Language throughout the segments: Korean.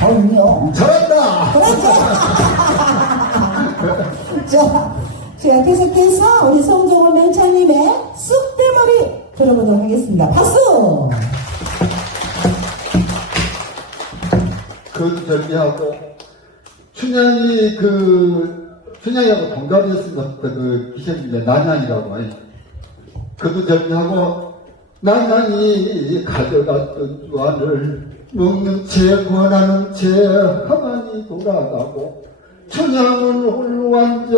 아니요. 잘한다! 자, 자, 계속해서 우리 성종원 명창님의 쑥대머리 들어보도록 하겠습니다. 박수! 그 저기 하고 춘향이 그 춘향이하고 동갑이었습니다. 그 기생인데 난양이라고 그도 저기 하고 난양이 가져갔던 주안을 먹는 채 권하는 채 가만히 돌아가고 춘향은 홀로 앉아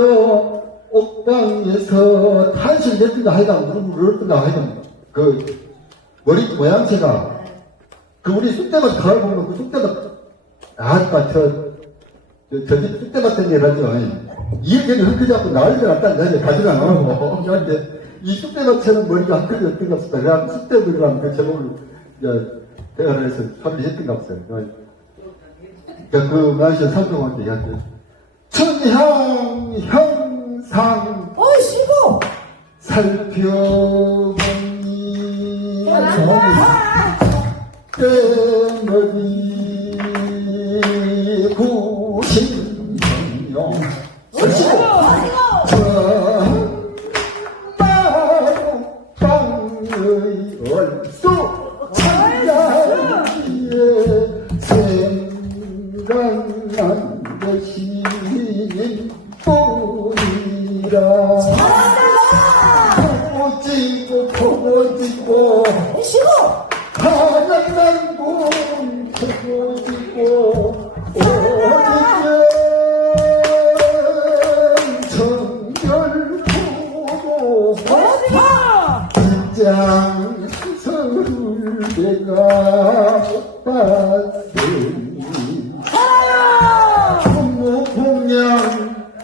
옥방에서 탄신됐든가 하여간 무릎을 꿇었든가 하여간 그 머리 모양새가 그 우리 쑥대밭 가을 보면 그 쑥대밭 아빠 저, 저, 저기 쑥대 같은 일 하죠. 이렇게 흙을 난리가 났다는 거지. 가지가 나오고. 이 쑥대밭처럼 머리가 어떤가 없다. 그래서 쑥대들이라는 그 제목을, 저, 대화를 해서 설립했던가 없어요. 그러니까 그 마시 살펴보는데 이야기 천향 형상 어이씨고! 살펴보니 때머리 뿐이라 보지고 보지고 어이씨고! 하얀 gun 보지고 오직은 정결포도 긴장 서울대가 봤으니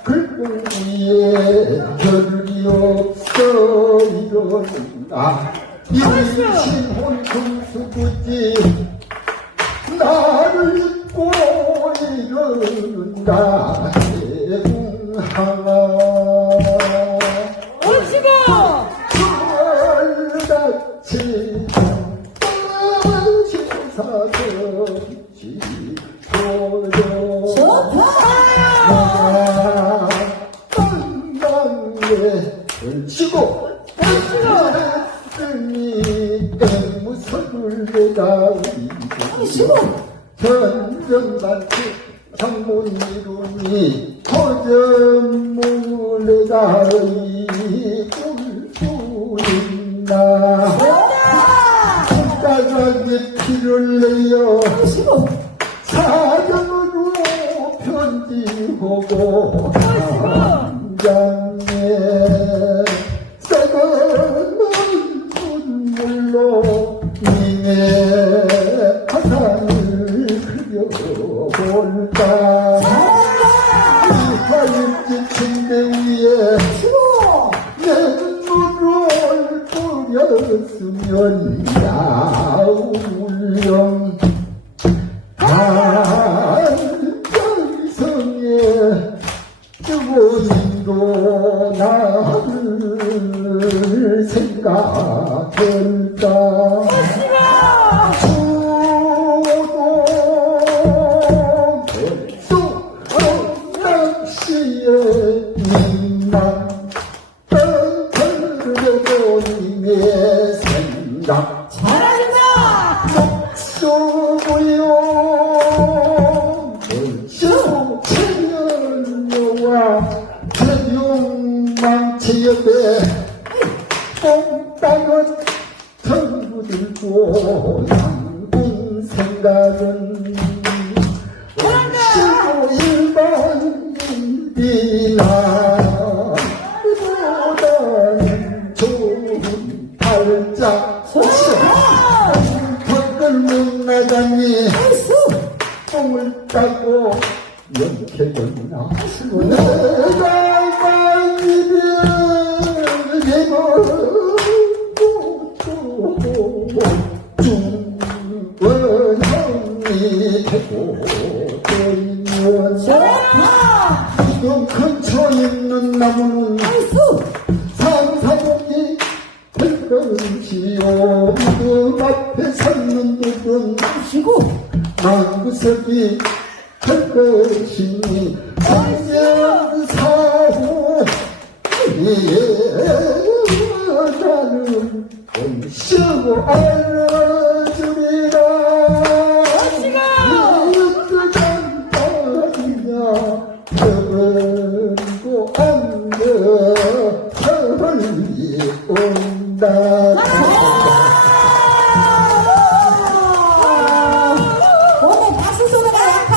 글공 위에 별이 없어 이러는가 이신 혼 금수구지 나를 잊고 이러는가 대궁하나 그럴같이 건강에 걸치고 했으니 땡무서를 내가 어이씨고! 전정반치 장문 이루니 고전문에다 꿀수 있나? 손가락에 피를 내어 하얀집 침대 위에! 내 눈물을 뿌렸으면 야울령 한정성에 뜨거운도 나를 생각할까 던져도 님의 생각 잘한다! 소고요. 벌써 천년여와 천룡망치 옆에 뽕땅은 전부 들고 양군 생각은 일반인이나 보다는 좋은 좋다! 밖을 못 나가니! 똥을 따고 연쾌건나. 내가 만일에 중원형이 되고 나무는 될 것이요. 그 앞에 섰는 누군 쉬고! 만구 정석이 할 것이니 안녕사후 나는 온시고 알아주리라 이 온다